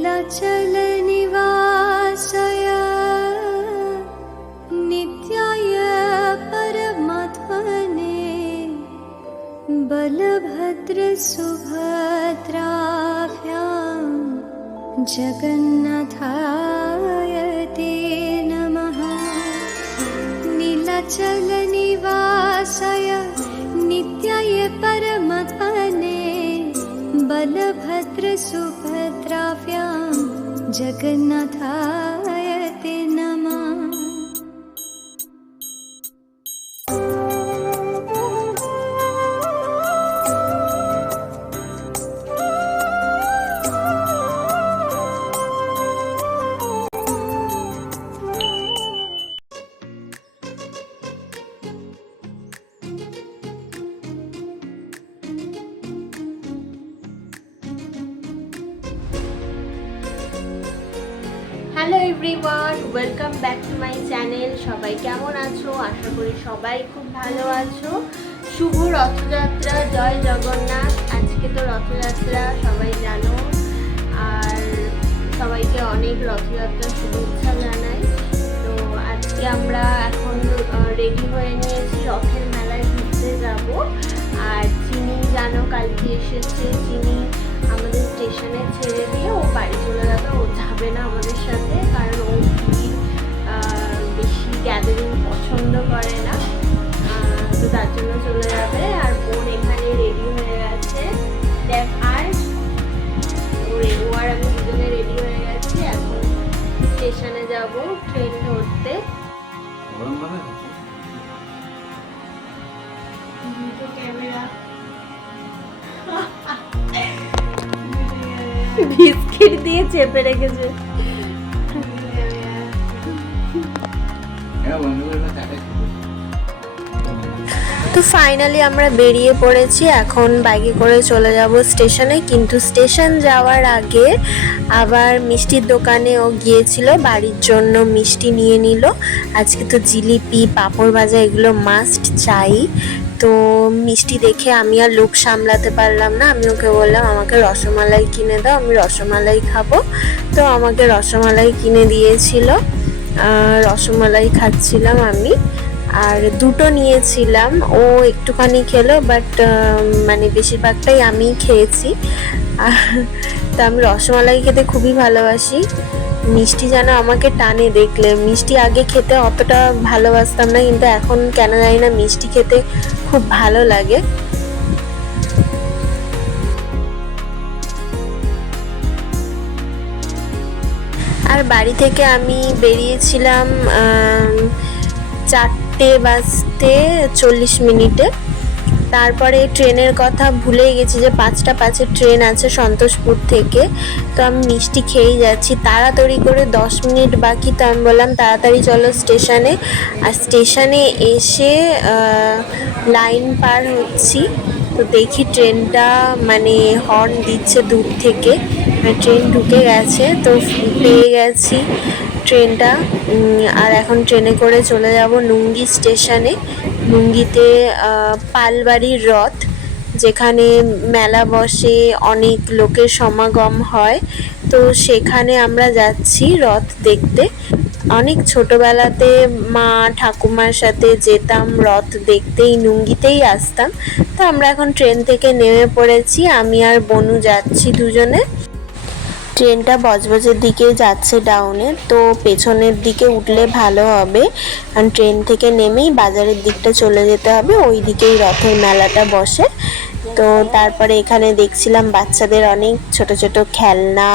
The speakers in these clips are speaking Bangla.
नीलाचल निवासाय नित्याय परमात्मने बलभद्र सुभद्राभ्यां जगन्नाथाय ते नमः। नीलाचल निवासाय नित्याय परमात्मने बलभद्र सुभद्राभ्यां जगन्नाथाय ते नमः। Hello everyone, welcome back to my channel. সবাই কেমন আছো? আশা করি সবাই খুব ভালো আছো। শুভ রথযাত্রা, জয় জগন্নাথ। আজকে তো রথযাত্রা, সবাই জানো। আর সবাইকে অনেক রথযাত্রার শুভেচ্ছা জানাই। তো আজকে আমরা এখন রেডি হয়ে নিয়েছি, রথের মেলায় ঘুরতে যাব। আর চিনি জানো কালকে এসেছে। চিনি আমাদের স্টেশনে ছেড়ে দিয়ে ও বাড়ি চলে যাবে। ও যাবে না আমাদের সাথে, কারণ ও বেশি গ্যাদারিং পছন্দ করে না। তো তার জন্য চলে যাবে। আর বোন এখানে রেডি হয়ে গেছে। দেখ, আর ও আর আমি দুজনে রেডি হয়ে গেছি। এখন স্টেশনে যাব ট্রেন ধরতে। ক্যামেরা বিস্কিট দিয়ে চেপে রেখেছে। তো ফাইনালি আমরা বেরিয়ে পড়েছি। এখন বাইকে করে চলে যাব স্টেশনে। কিন্তু স্টেশন যাওয়ার আগে আবার মিষ্টির দোকানে ও গিয়েছিল, বাড়ির জন্য মিষ্টি নিয়ে নিল। আজকে তো জিলিপি, পাঁপড় ভাজা এগুলো মাস্ট চাই। তো মিষ্টি দেখে আমি আর লোক সামলাতে পারলাম না। আমি ওকে বললাম আমাকে রসমালাই কিনে দাও, আমি রসমালাই খাবো। তো আমাকে রসমালাই কিনে দিয়েছিল। রসমালাই খাচ্ছিলাম আমি। আর দুটো নিয়েছিলাম, ও একটুখানি খেলো, বাট মানে বেশিরভাগটাই আমি খেয়েছি। তো আমি রসমালাই খেতে খুবই ভালোবাসি। মিষ্টি যেন আমাকে টানে দেখলে। মিষ্টি আগে খেতে অতটা ভালোবাসতাম না, কিন্তু এখন কেন জানি না মিষ্টি খেতে খুব ভালো লাগে। আর বাড়ি থেকে আমি বেরিয়েছিলাম 4:40 তারপরে ট্রেনের কথা ভুলেই গেছি যে 5:05 ট্রেন আছে সন্তোষপুর থেকে। তো আমি মিষ্টি খেয়েই যাচ্ছি, তাড়াতাড়ি করে 10 মিনিট বাকি। তো আমি বললাম তাড়াতাড়ি চলো স্টেশনে। আর স্টেশনে এসে লাইন পার হচ্ছি। তো দেখি ট্রেনটা মানে হর্ন দিচ্ছে দূর থেকে, ট্রেন ঢুকে গেছে। তো পেয়ে গেছি ট্রেনটা। আর এখন ট্রেনে করে চলে যাব নুঙ্গি স্টেশনে। নুঙ্গিতে পালবাড়ির রথ, যেখানে মেলা বসে, অনেক লোকের সমাগম হয়। তো সেখানে আমরা যাচ্ছি রথ দেখতে। অনেক ছোটবেলাতে মা ঠাকুমার সাথে যেতাম রথ দেখতেই, নুঙ্গিতেই আসতাম। তো আমরা এখন ট্রেন থেকে নেমে পড়েছি, আমি আর বনু যাচ্ছি দুজনে। ট্রেনটা বজবজের দিকে যাচ্ছে ডাউনে। তো পেছনের দিকে উঠলে ভালো হবে, কারণ ট্রেন থেকে নেমেই বাজারের দিকটা চলে যেতে হবে, ওই দিকেই রথের মেলাটা বসে। তো তারপরে এখানে দেখছিলাম বাচ্চাদের অনেক ছোট ছোট খেলনা,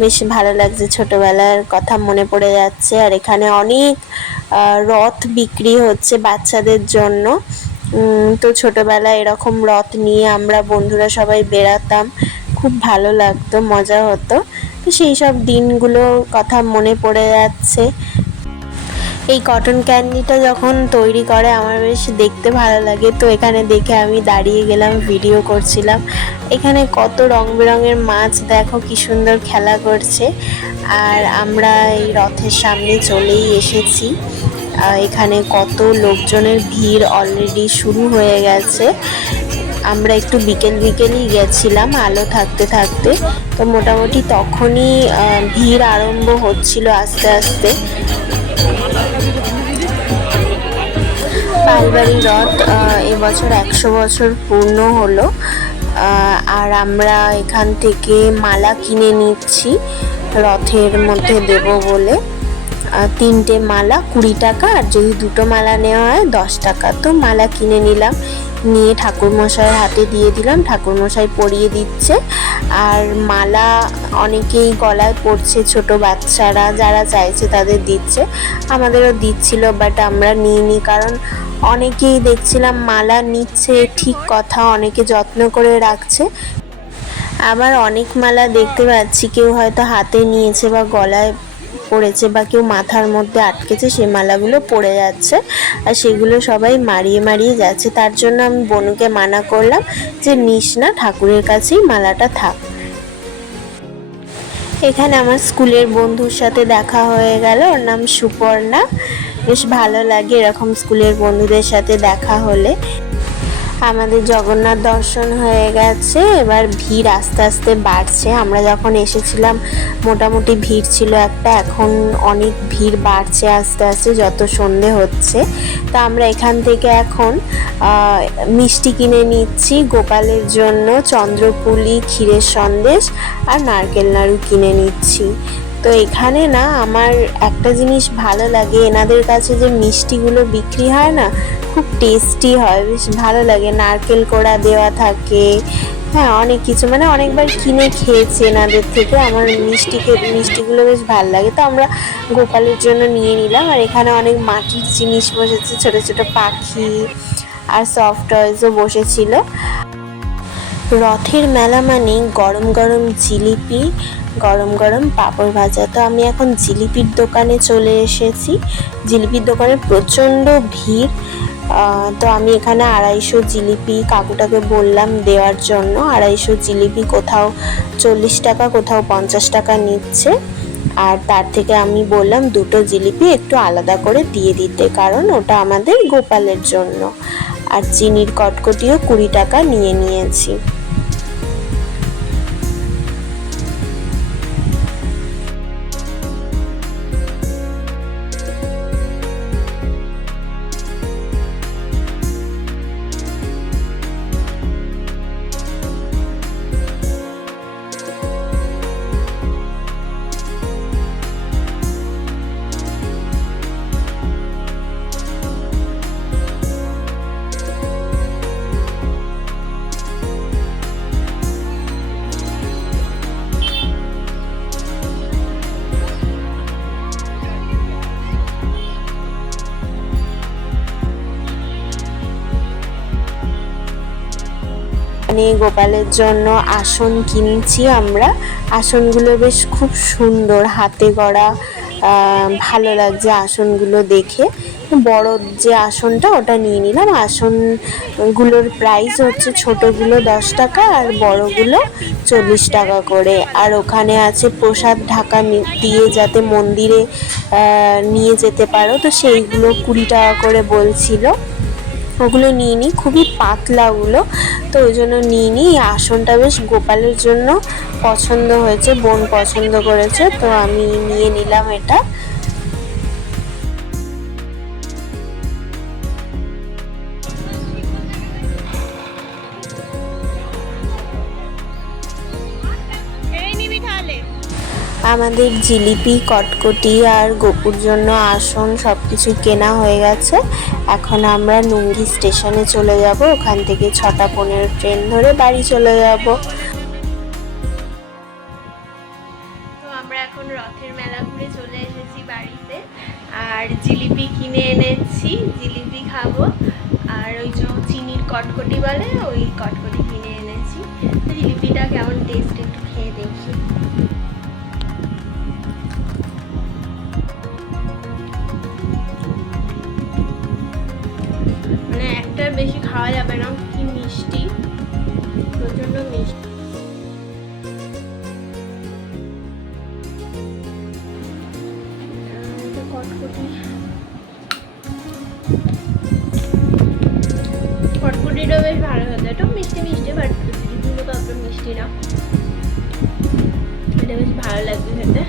বেশ ভালো লাগছে, ছোটবেলার কথা মনে পড়ে যাচ্ছে। আর এখানে অনেক রথ বিক্রি হচ্ছে বাচ্চাদের জন্য। তো ছোটবেলায় এরকম রথ নিয়ে আমরা বন্ধুরা সবাই বেড়াতাম, খুব ভালো লাগতো, মজা হতো। তো সেই সব দিনগুলোর কথা মনে পড়ে যাচ্ছে। এই কটন ক্যান্ডিটা যখন তৈরি করে আমার বেশ দেখতে ভালো লাগে। তো এখানে দেখে আমি দাঁড়িয়ে গেলাম, ভিডিও করছিলাম। এখানে কত রং বেরঙের মাছ, দেখো কি সুন্দর খেলা করছে। আর আমরা এই রথের সামনে চলেই এসেছি। এখানে কত লোকজনের ভিড় অলরেডি শুরু হয়ে গেছে। আমরা একটু বিকেলই গেছিলাম আলো থাকতে থাকতে। তো মোটামুটি তখনই ভিড় আরম্ভ হচ্ছিল আস্তে আস্তে। পালবাড়ি রথ এবছর 100 বছর পূর্ণ হলো। আর আমরা এখান থেকে মালা কিনে নিচ্ছি রথের মধ্যে দেব বলে। 3টে মালা 20 টাকা, আর যদি 2টো মালা নেওয়া হয় 10 টাকা। তো মালা কিনে নিলাম, নিয়ে ঠাকুরমশাইয়ের হাতে দিয়ে দিলাম, ঠাকুরমশাই পরিয়ে দিচ্ছে। আর মালা অনেকেই গলায় পড়ছে, ছোট বাচ্চারা যারা চাইছে তাদের দিচ্ছে, আমাদেরও দিচ্ছিল, বাট আমরা নিইনি। কারণ অনেকেই দেখছিলাম মালা নিচ্ছে, ঠিক কথা, অনেকে যত্ন করে রাখছে। আবার অনেক মালা দেখতে পাচ্ছি কেউ হয়তো হাতে নিয়েছে বা গলায় পড়েছে বা কেউ মাথার মধ্যে আটকেছে, সেই মালাগুলো পড়ে যাচ্ছে আর সেগুলো সবাই মারিয়ে যাচ্ছে। তার জন্য আমি বনুকে মানা করলাম যে নিস না, ঠাকুরের কাছেই মালাটা থাক। এখানে আমার স্কুলের বন্ধুর সাথে দেখা হয়ে গেল, ওর নাম সুপর্ণা। বেশ ভালো লাগে এরকম স্কুলের বন্ধুদের সাথে দেখা হলে। আমাদের জগন্নাথ দর্শন হয়ে গেছে, এবার ভিড় আস্তে আস্তে বাড়ছে। আমরা যখন এসেছিলাম মোটামুটি ভিড় ছিল একটা, এখন অনেক ভিড় বাড়ছে আস্তে আস্তে যত সন্ধে হচ্ছে। তো আমরা এখান থেকে এখন মিষ্টি কিনে নিচ্ছি গোপালের জন্য, চন্দ্রপুলি, ক্ষীরের সন্দেশ আর নারকেল নাড়ু কিনে নিচ্ছি। তো এখানে না আমার একটা জিনিস ভালো লাগে, এনাদের কাছে যে মিষ্টিগুলো বিক্রি হয় না, খুব টেস্টি হয়, বেশ ভালো লাগে। নারকেল কোড়া দেওয়া থাকে, হ্যাঁ অনেক কিছু, মানে অনেকবার কিনে খেয়েছি এনাদের থেকে। আমার মিষ্টিগুলো বেশ ভালো লাগে। তো আমরা গোপালের জন্য নিয়ে নিলাম। আর এখানে অনেক মাটির জিনিস বসেছে, ছোট ছোট পাখি আর সফট টয়েসও বসেছিল। রথের মেলা মানে গরম গরম জিলিপি, গরম গরম পাঁপড় ভাজা। তো আমি এখন জিলিপির দোকানে চলে এসেছি। জিলিপির দোকানে প্রচণ্ড ভিড়। তো আমি এখানে 250 জিলিপি কাকুটাকে বললাম দেওয়ার জন্য। 250 জিলিপি কোথাও 40 টাকা, কোথাও 50 টাকা নিচ্ছে। আর তার থেকে আমি বললাম 2টো জিলিপি একটু আলাদা করে দিয়ে দিতে, কারণ ওটা আমাদের গোপালের জন্য। আর চিনির কটকটিও 20 টাকা নিয়ে নিয়েছি। গোপালের জন্য আসন কিনছি আমরা। আসনগুলো বেশ খুব সুন্দর, হাতে গড়া, ভালো লাগছে আসনগুলো দেখে। বড় যে আসনটা ওটা নিয়ে নিলাম। আসনগুলোর প্রাইস হচ্ছে ছোটগুলো 10 টাকা আর বড়গুলো 40 টাকা করে। আর ওখানে আছে প্রসাদ ঢাকা দিয়ে যাতে মন্দিরে নিয়ে যেতে পারো, তো সেইগুলো 20 টাকা করে বলছিল। ওগুলো নিয়ে নিই, খুবই পাতলা ওগুলো, তো ওই জন্য নিয়ে নিই। আসনটা বেশ গোপালের জন্য পছন্দ হয়েছে, বোন পছন্দ করেছে, তো আমি নিয়ে নিলাম এটা। আমাদের জিলিপি, কটকটি আর গোপুর জন্য আসন সব কিছু কেনা হয়ে গেছে। এখন আমরা নুঙ্গি স্টেশনে চলে যাব, ওখান থেকে 6টা 15 ট্রেন ধরে বাড়ি চলে যাব। তো আমরা এখন রথের মেলা ঘুরে চলে এসেছি বাড়িতে, আর জিলিপি কিনে এনেছি, জিলিপি খাবো। আর ওই যে চিনির কটকটি বলে, ওই কটকটি কিনে এনেছি। জিলিপিটা কেমন টেস্ট একটু খেয়ে দেখি। বেশি খাওয়া যাবে না, কি মিষ্টি, প্রচন্ড মিষ্টি। কটকটির এটা বেশ ভালো হতো, এটা মিষ্টি মিষ্টি, বাট জিলিপিগুলো তো অত মিষ্টি না। এটা বেশ ভালো লাগবে খেতে।